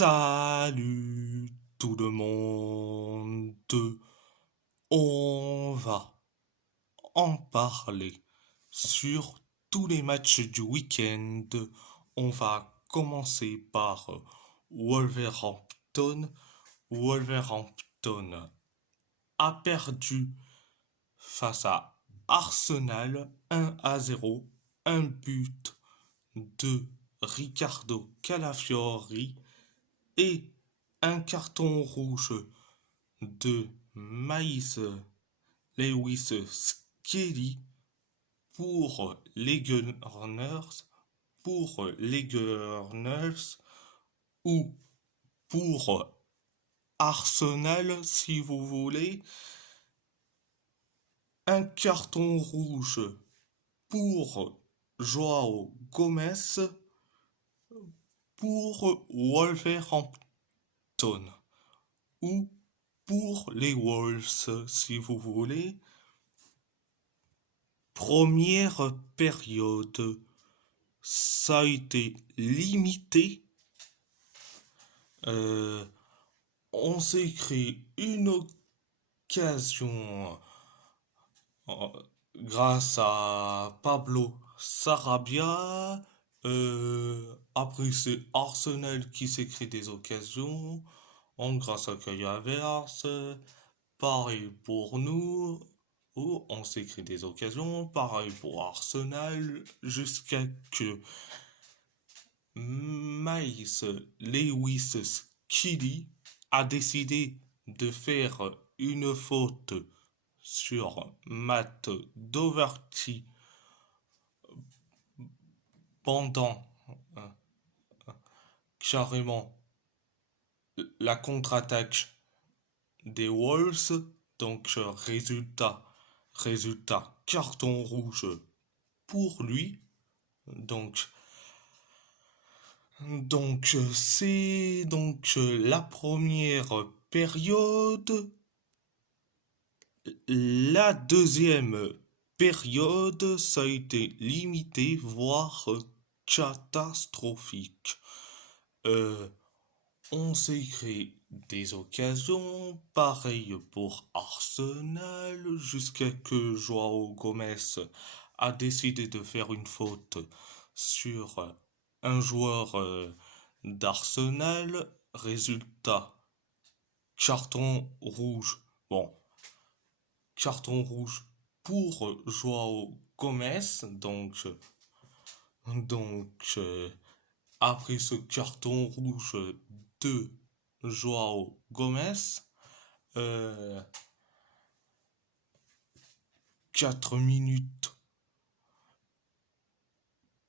Salut tout le monde, on va en parler sur tous les matchs du week-end. On va commencer par Wolverhampton. Wolverhampton a perdu face à Arsenal 1-0, un but de Riccardo Calafiori et un carton rouge de Maïs Lewis Skelly pour les Gunners, ou pour Arsenal si vous voulez. Un carton rouge pour Joao Gomez pour Wolverhampton ou pour les Wolves si vous voulez. Première période, ça a été limité. On s'est créé une occasion euh, grâce à Pablo Sarabia. Après, c'est Arsenal qui s'est créé des occasions. Grâce à Kai Havertz. Pareil pour nous. Oh, on s'est créé des occasions. Pareil pour Arsenal. Jusqu'à que Maïs Lewis Skelly a décidé de faire une faute sur Matt Doherty pendant euh, carrément la contre-attaque des Wolves. Donc résultat carton rouge pour lui. Donc c'est la première période. La deuxième période, ça a été limité, voire catastrophique. Euh, on s'est créé des occasions, pareil pour Arsenal, jusqu'à que Joao Gomez a décidé de faire une faute sur un joueur d'Arsenal. Résultat, carton rouge. Bon, carton rouge pour Joao Gomez. Après ce carton rouge de Joao Gomez, 4 minutes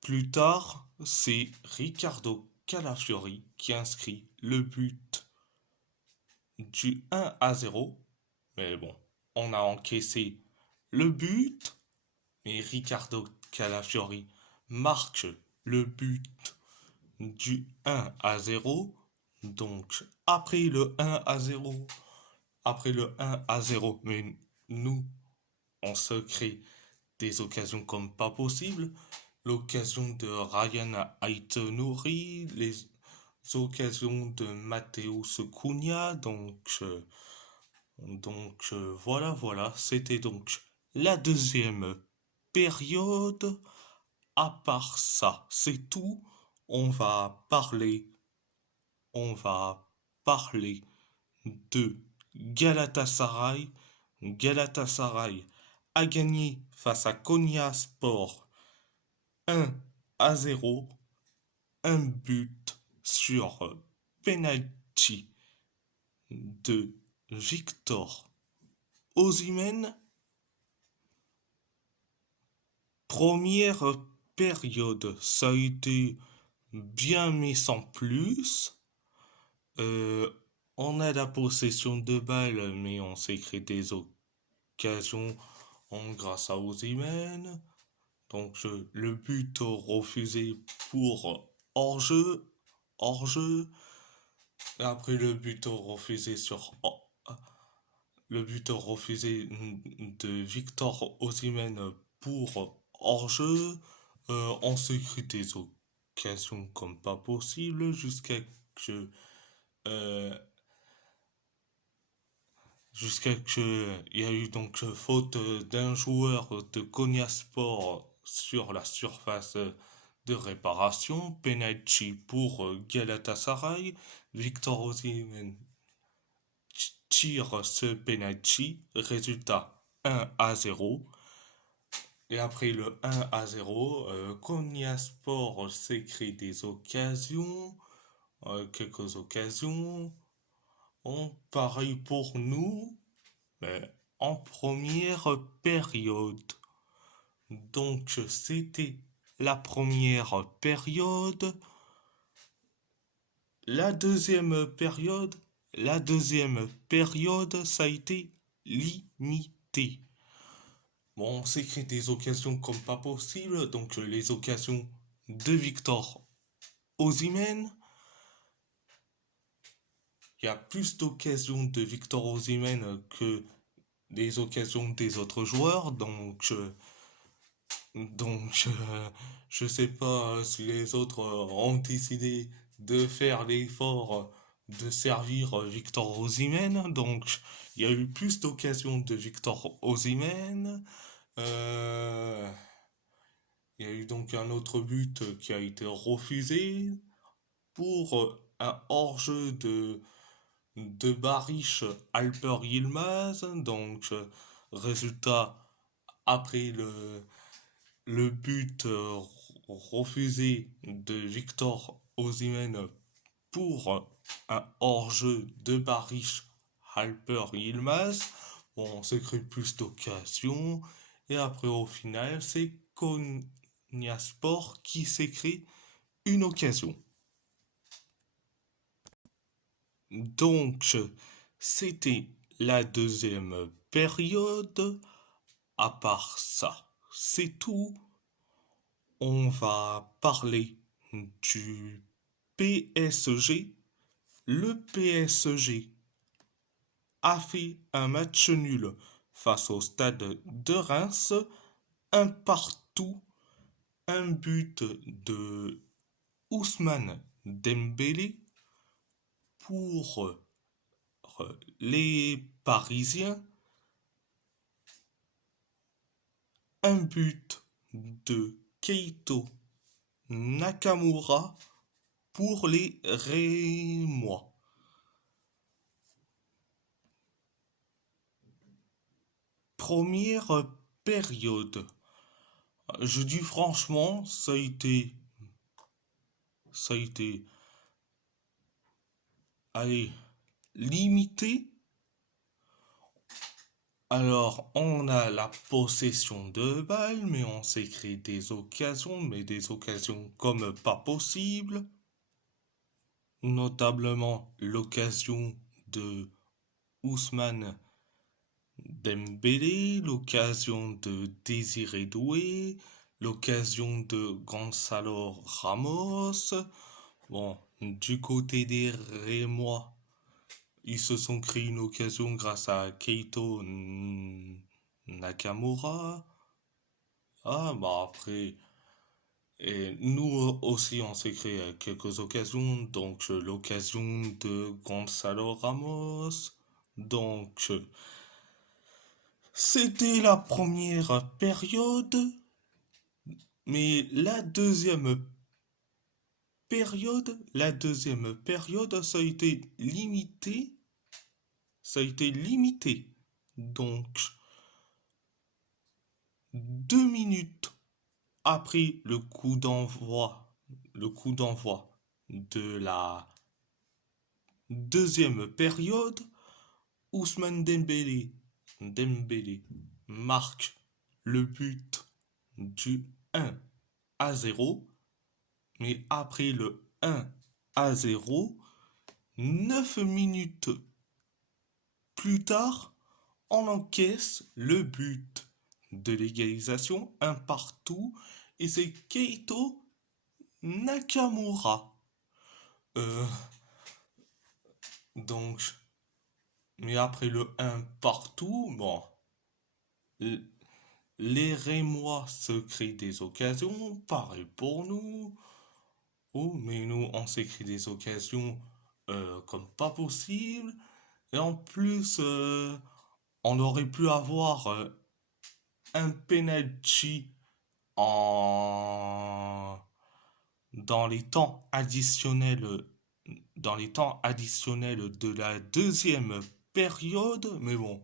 plus tard, c'est Riccardo Calafiori qui inscrit le but du 1-0. Mais bon, on a encaissé le but, mais Riccardo Calafiori marque le but du 1-0. Donc, après le 1-0, mais nous, on se crée des occasions comme pas possible. L'occasion de Ryan Aït-Nouri, les occasions de Mateusz Cunha. Voilà. C'était donc la deuxième période. À part ça, c'est tout. On va parler, on va parler de Galatasaray. Galatasaray a gagné face à Konyaspor 1-0, un but sur penalty de Victor Osimhen. Première période, ça a été bien mais sans plus. On a la possession de balle, mais on s'est créé des occasions grâce à Osimhen. Donc le but refusé pour hors-jeu. Et après le but refusé de Victor Osimhen pour hors-jeu. On s'est créé des occasions comme pas possible jusqu'à que euh, jusqu'à que il y a eu donc faute d'un joueur de Konya Sport sur la surface de réparation, penalty pour Galatasaray, Victor Osimhen tire ce penalty, résultat 1-0. Et après le 1-0, Konya Sport s'est créé des occasions, quelques occasions. Pareil pour nous, mais en première période. Donc c'était la première période. La deuxième période, ça a été limité. Bon, on s'est créé des occasions comme pas possible. Donc les occasions de Victor Osimhen. Il y a plus d'occasions de Victor Osimhen que des occasions des autres joueurs. Je sais pas si les autres ont décidé de faire l'effort de servir Victor Osimhen. Donc, il y a eu plus d'occasions de Victor Osimhen. Euh, il y a eu donc un autre but qui a été refusé pour un hors-jeu de Barish Alper Yilmaz. Donc, résultat, après le but refusé de Victor Osimhen pour un hors-jeu de Barish Alper Yilmaz. Bon, on s'est créé plus d'occasions. Et après, au final, c'est Konyaspor qui s'est créé une occasion. Donc, c'était la deuxième période. À part ça, c'est tout. On va parler du PSG. Le PSG a fait un match nul face au stade de Reims. Un partout, un but de Ousmane Dembélé pour les Parisiens. Un but de Keito Nakamura pour les Rémois. Première période. Je dis franchement, ça a été, allez, limité. Alors, on a la possession de balles, mais on s'est créé des occasions, mais des occasions comme pas possible. Notablement l'occasion de Ousmane Dembélé, l'occasion de Désiré Doué, l'occasion de Gonzalo Ramos. Bon, du côté des Rémois, ils se sont créés une occasion grâce à Keito Nakamura. Ah, bah après, et nous aussi, on s'est créé quelques occasions. Donc, l'occasion de Gonzalo Ramos. Donc, c'était la première période. Mais la deuxième période, ça a été limité. Ça a été limité. Donc, 2 minutes après le coup d'envoi de la deuxième période, Ousmane Dembélé marque le but du 1-0. Mais après le 1-0, 9 minutes plus tard, on encaisse le but de l'égalisation, un partout, et c'est Keito Nakamura. Euh, donc, mais après le un partout, bon, les Rémois se créent des occasions, pareil pour nous. Oh, mais nous, on s'est créé des occasions comme pas possible. Et en plus, on aurait pu avoir un penalty en dans les temps additionnels dans les temps additionnels de la deuxième période, mais bon,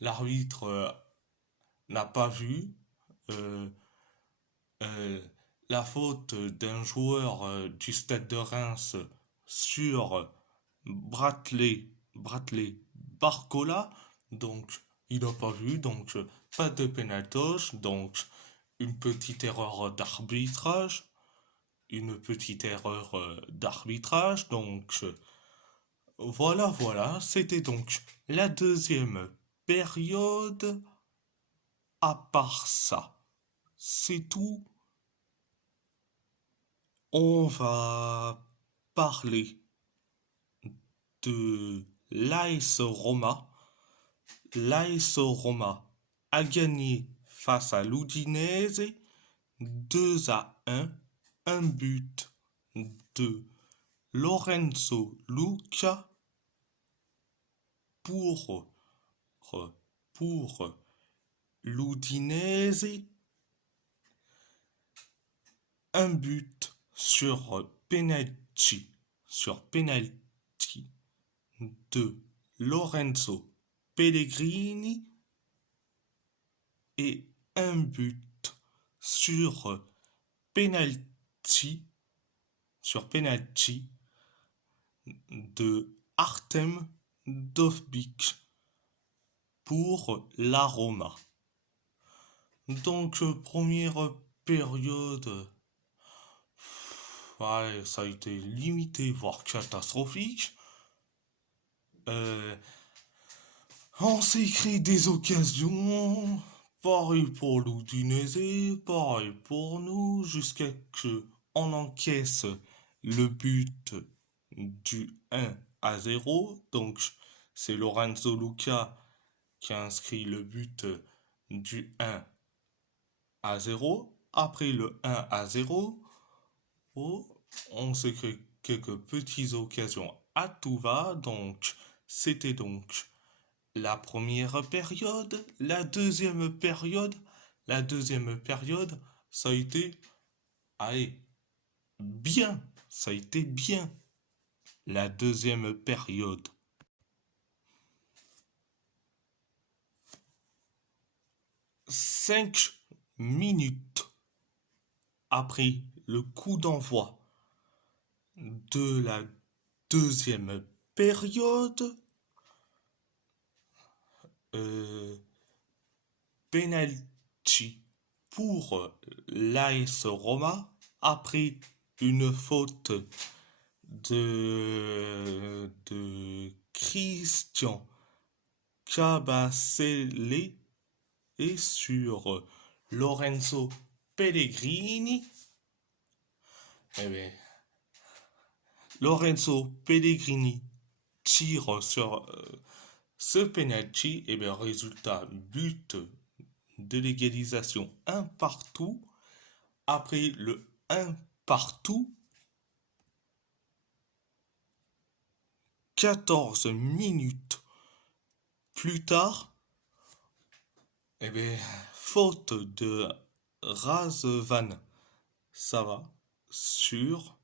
l'arbitre n'a pas vu euh, euh, la faute d'un joueur du Stade de Reims sur Bradley Barcola, donc il n'a pas vu, donc pas de pénaltoche, donc une petite erreur d'arbitrage, donc voilà, c'était donc la deuxième période. À part ça, c'est tout. On va parler de l'AS Roma. L'AS Roma a gagné face à l'Udinese 2-1, un but de Lorenzo Luca pour, pour l'Udinese, un but sur penalty de Lorenzo Pellegrini et un but sur penalty penalty de Artem Dovbyk pour la Roma. Donc première période, ouais, ça a été limité voire catastrophique. Euh, on s'est créé des occasions, pareil pour l'Udinese, pareil pour nous, jusqu'à que on encaisse le but du 1-0. Donc c'est Lorenzo Luca qui a inscrit le but du 1-0. Après le 1-0, oh, on s'est créé quelques petites occasions à tout va. Donc c'était donc la première période. La deuxième période, ça a été, allez, bien. Ça a été bien. La deuxième période. 5 minutes après le coup d'envoi de la deuxième période, euh, penalty pour l'AS Roma après une faute de Christian Cabasele et sur Lorenzo Pellegrini. Eh bien, Lorenzo Pellegrini tire sur ce penalty. Et bien, résultat, but de l'égalisation, un partout. Après le un partout, 14 minutes plus tard, eh bien, faute de Razvan, ça va, sur,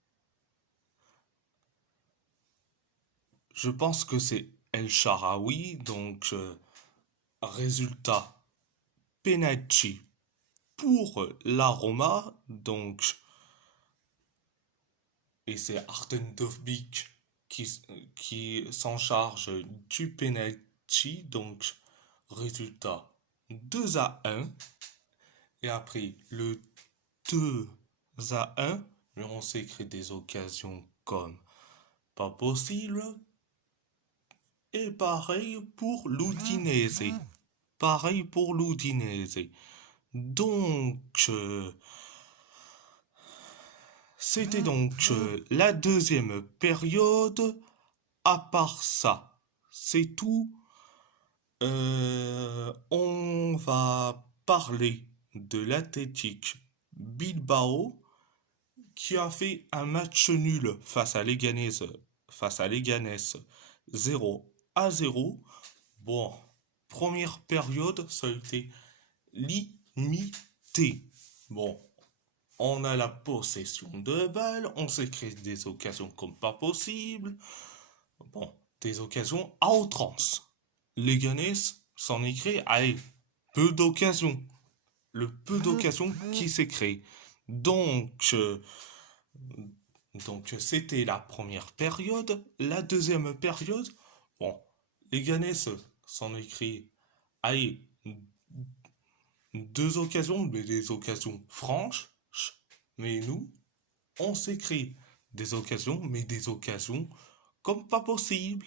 je pense que c'est El Sharawi, donc résultat, penalty pour la Roma, donc, et c'est Arten Dovbyk qui s'en charge du penalty, donc résultat 2-1. Et après le 2-1, mais on s'est créé des occasions comme pas possible. Et pareil pour l'Udinese. Donc, c'était donc la deuxième période. À part ça, c'est tout. On va parler de l'Athletic Bilbao qui a fait un match nul face à Leganés face à Leganés. 0-0. Bon, première période, ça a été limité. Bon, on a la possession de balle, on s'est créé des occasions comme pas possible. Bon, des occasions à outrance. Leganés s'en est créé, allez, peu d'occasions. Le peu d'occasions qui s'est créé. Donc, c'était la première période. La deuxième période, bon, Leganés s'en est créé, allez, deux occasions, mais des occasions franches. Mais nous, on s'est créé des occasions, mais des occasions comme pas possible.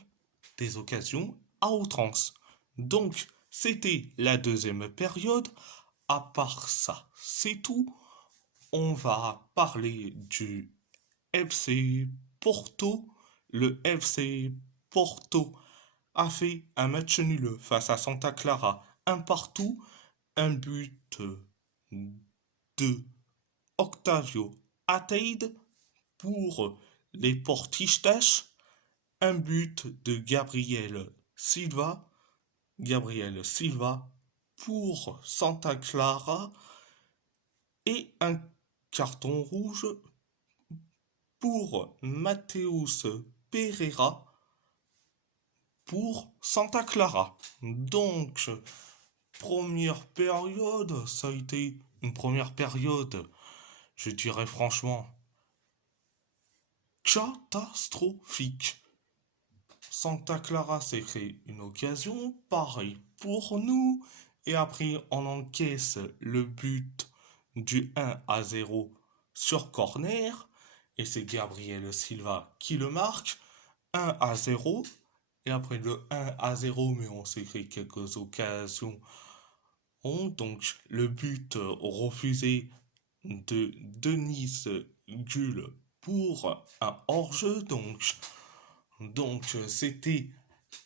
Des occasions à outrance. Donc, c'était la deuxième période. À part ça, c'est tout. On va parler du FC Porto. Le FC Porto a fait un match nul face à Santa Clara. Un partout, un but de Octavio Ataide pour les Portistas, un but de Gabriel Silva pour Santa Clara et un carton rouge pour Mateus Pereira pour Santa Clara. Donc, première période, ça a été une première période, je dirais franchement, catastrophique. Santa Clara s'est créé une occasion, pareil pour nous, et après on encaisse le but du 1-0 sur corner, et c'est Gabriel Silva qui le marque, 1-0, et après le 1-0, mais on s'est créé quelques occasions. Donc le but refusé de Denis Gull pour un hors-jeu, donc c'était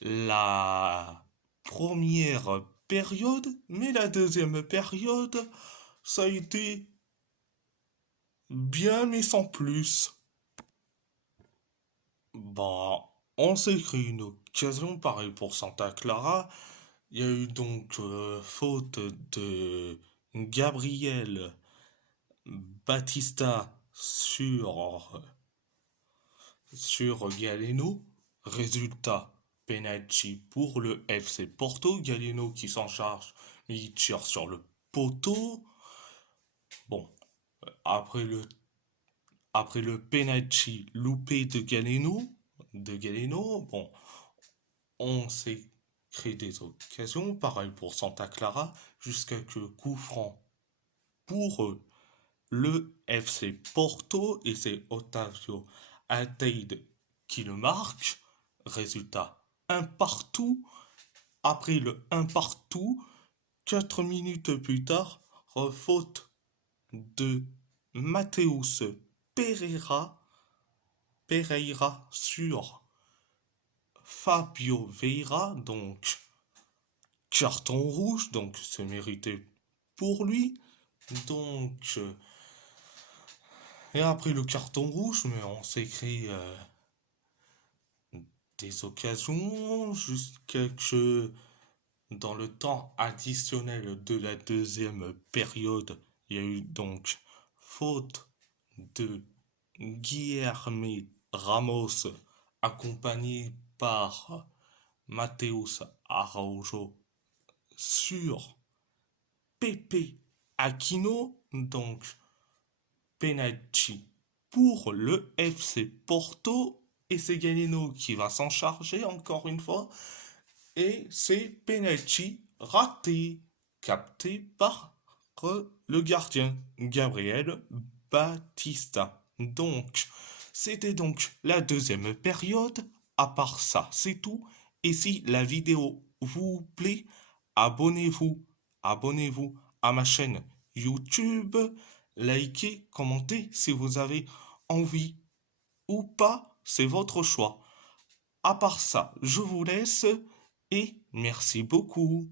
la première période, mais la deuxième période, ça a été bien mais sans plus. Bah, on s'est créé une occasion, pareil pour Santa Clara. Il y a eu donc faute de Gabriel Batista sur Galeno. Résultat, penalty pour le FC Porto. Galeno qui s'en charge, mais il tire sur le poteau. Bon, après le penalty loupé de Galeno, bon, on s'est créé des occasions. Pareil pour Santa Clara, jusqu'à que coup franc pour le FC Porto, et c'est Otavio Alteide qui le marque. Résultat, un partout. Après le un partout, 4 minutes plus tard, faute de Mateus Pereira sur Fabio Vieira, donc carton rouge, donc c'est mérité pour lui. Donc, et après le carton rouge, mais on s'est créé des occasions jusqu'à que dans le temps additionnel de la deuxième période, il y a eu donc faute de Guilherme Ramos accompagné par Mateus Araujo sur Pepe Aquino, donc penalty pour le FC Porto, et c'est Galeno qui va s'en charger encore une fois, et c'est penalty raté, capté par le gardien Gabriel Batista. Donc, c'était donc la deuxième période. À part ça, c'est tout. Et si la vidéo vous plaît, abonnez-vous à ma chaîne YouTube, likez, commentez si vous avez envie ou pas, c'est votre choix. À part ça, je vous laisse et merci beaucoup.